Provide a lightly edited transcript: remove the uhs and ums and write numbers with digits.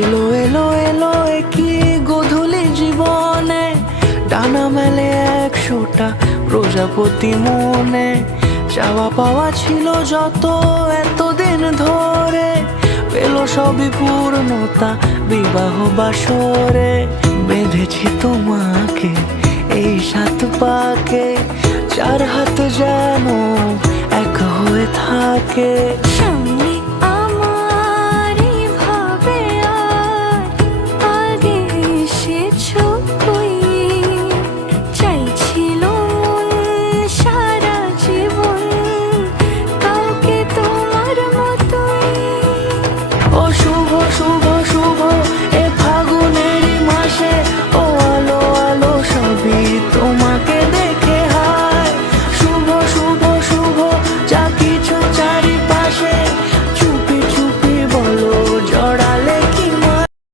এলো এলো এলো কি গোধূলি জীবনে, ডানা মেলে 100টা প্রজাপতি মনে। চাওয়া পাওয়া ছিল যত এতদিন ধরে, পেল সবই পূর্ণতা বিবাহ বাসরে। বেঁধেছি তোমাকে এই 7 পাকে, 4 হাত যেন এক হয়ে থাকে।